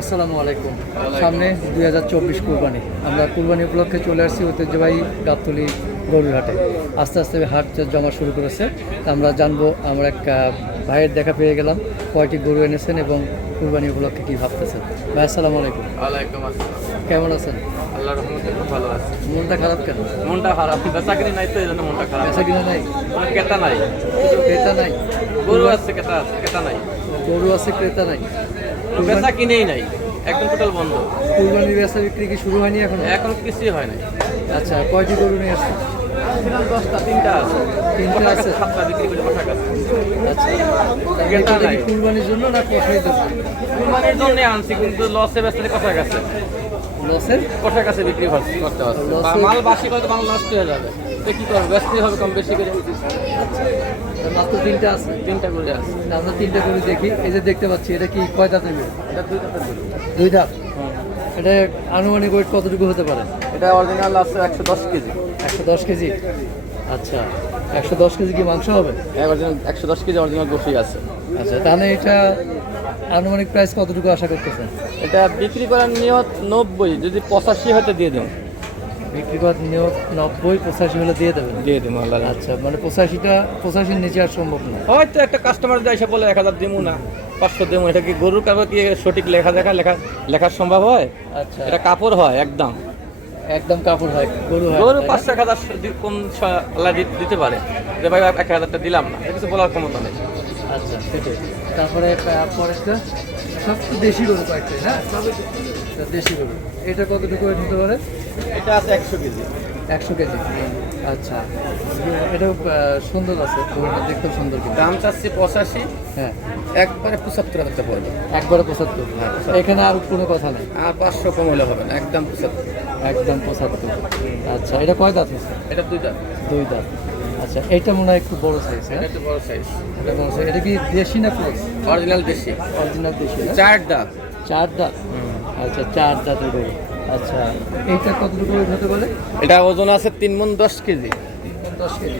আসসালামু আলাইকুম। সামনে দুই হাজার চব্বিশ কুরবানি। আমরা কুরবানি উপলক্ষে চলে আসছি ঐতিহ্যবাহী গাবতলি গরুর হাটে। আস্তে আস্তে হাট জমা শুরু করেছে। আমরা জানব আমরা এক ভাইয়ের দেখা পেয়ে গেলাম কয়টি গরু এনেছেন এবং কুরবানি উপলক্ষে কী ভাবতেছেন। ভাই আসসালামু আলাইকুম। আলাইকুম আসসালাম। কেমন আছেন? আল্লাহর রহমতে খুব ভালো আছে। মনটা খারাপ কেন? মনটা খারাপ। চাকরি নাই তো এই জন্য মনটা খারাপ। নাই? কেতা নাই। ক্রেতা নাই? গরু আছে কেতা আছে কেতা নাই। গরু আছে ক্রেতা নাই। বেচা কিনেই নাই। একদম টোটাল বন্ধ। কুরবানির বেচা বিক্রি কি শুরু হয়নি এখন? এখন কিছুই হয় নাই। আচ্ছা কয়টি গরু নিয়ে আসছে দশটা তিনটা আছে। তিনটা আছে? সাতটা বিক্রি করে আছে। আচ্ছা নাই। কুরবানির জন্য না জন্য? কুরবানির জন্য আনছি কিন্তু লসে বেচতে কথা আছে? লসের পোশাক আছে বিক্রি করতে হচ্ছে মাল বাসি করতে মাল নষ্ট হয়ে যাবে। তো কি করবে? বেচতেই হবে কম বেশি করে। মাত্র তিনটা আছে। তিনটা করে আছে। আমরা তিনটা করে দেখি। এই যে দেখতে পাচ্ছি এটা কি কয় দাঁতের গরু? এটা দুই গরু। দুই দাঁত? এটা আনুমানিক ওয়েট কতটুকু হতে পারে? এটা অরিজিনাল আছে একশো দশ কেজি। একশো দশ কেজি? আচ্ছা। একশো দশ কেজি কি মাংস হবে? অরিজিনাল একশো দশ কেজি অরিজিনাল বসেই আছে। আচ্ছা তাহলে এটা আনুমানিক প্রাইস কতটুকু আশা করতেছেন? এটা বিক্রি করার নিয়ত নব্বই যদি পঁচাশি হতে দিয়ে দিন বিক্রি করার নিয়ত নব্বই পঁচাশি হলে দিয়ে দেবেন? দিয়ে দিন আল্লাহ আচ্ছা মানে পঁচাশিটা পঁচাশির নিচে আর সম্ভব না। হয়তো একটা কাস্টমার যায় এসে বলে এক হাজার দিমু না পাঁচশো দেবো এটা কি গরুর কাপড় কি সঠিক লেখা দেখা লেখা লেখা সম্ভব হয়? আচ্ছা। এটা কাপড় হয় একদম। একদম কাপড় হয় গরু হয়। গরু পাঁচ এক হাজার কম আল্লাহ দিতে পারে। যে ভাই এক হাজারটা দিলাম না এটা কিছু বলার ক্ষমতা নেই। আচ্ছা সেটাই। তারপরে পরেরটা সব তো দেশি গরু কয়েকটা হ্যাঁ দেশি গরু। এটা কতটুকু হতে পারে? এটা আছে একশো কেজি। একশো কেজি। আচ্ছা। এটাও সুন্দর আছে গরুটা দেখতেও সুন্দর দাম চাচ্ছি পঁচাশি। হ্যাঁ। একবারে পঁচাত্তর হাজারটা পড়বে। একবারে পঁচাত্তর। হ্যাঁ, এখানে আর কোনো কথা নেই? আর পাঁচশো কম হলে হবে না একদম পঁচাত্তর। একদম পঁচাত্তর। আচ্ছা এটা কয় দাঁত আছে? এটা দুই দাঁত। দুই দাঁত। আচ্ছা এটা মনে হয় একটু বড় সাইজ হ্যাঁ? একটু বড় সাইজ এটা বড় সাইজ এটা কি দেশি না ক্রস অরিজিনাল দেশি। অরিজিনাল দেশি চার দাঁত। চার দাঁত? আচ্ছা চার দাঁতের গরু। আচ্ছা এইটা কতটুকু হতে বলে এটা ওজন আছে তিন মন দশ কেজি। দশ কেজি।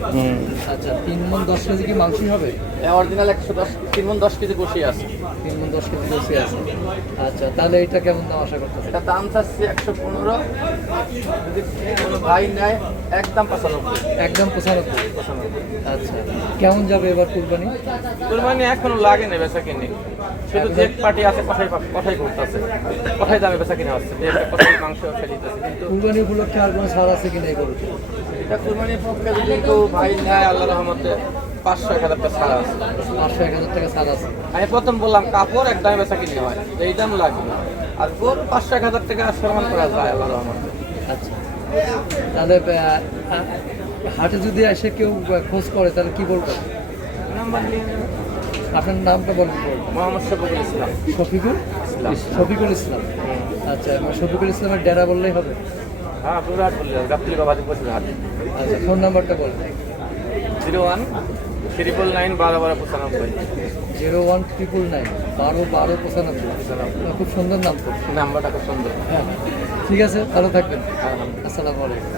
আচ্ছা তিন মন দশ কেজি কি মাংস হবে? অরিজিনাল একশো দশ তিন মন দশ কেজি বসে আছে। তিন মন দশ কেজি বসে আছে। আচ্ছা তাহলে এটা কেমন দাম আশা এটা দাম চাচ্ছি একশো পনেরো। যদি কোনো ভাই নেয় একদম পঁচানব্বই। একদম পঁচানব্বই। আচ্ছা। কেমন যাবে এবার কুরবানি? কুরবানি এখনও লাগে না বেচা কিনে। শুধু যে পার্টি আছে কথাই কথাই করতেছে কথাই দামে বেচা কিনে যে কথাই মাংস ফেলিতেছে কিন্তু কুরবানি উপলক্ষে আর কোনো ছাড় আছে কিনা এই গরুতে? এটা কুরবানির পক্ষে যদি কেউ ভাই নেয় আল্লাহ রহমতে পাঁচশো এক হাজার টাকা ছাড়া আছে। পাঁচশো এক হাজার টাকা ছাড় আছে। আমি প্রথম বললাম কাপড় এক দামে বেচা কিনে হয়। এই দাম লাগবে আর গোর পাঁচশো এক হাজার টাকা সমান করা যায় আল্লাহ রহমতে। আচ্ছা। তাহলে হাটে যদি এসে কেউ খোঁজ করে তাহলে কি বলবেন? নাম্বার নিয়ে আপনার নামটা বলেন। মোহাম্মদ শফিকুল ইসলাম। শফিকুল? ইসলাম। শফিকুল ইসলাম। আচ্ছা শফিকুল ইসলামের ডেরা বললেই হবে। হ্যাঁ আচ্ছা ফোন নাম্বারটা বলেন। জিরো ওয়ান ট্রিপল নাইন বারো বারো পঁচানব্বই। জিরো ওয়ান ট্রিপল নাইন বারো বারো পঁচানব্বই। খুব সুন্দর নাম তো। নাম্বারটা খুব সুন্দর। হ্যাঁ ঠিক আছে ভালো থাকবেন। আলহামদুলিল্লাহ আসসালামু আলাইকুম।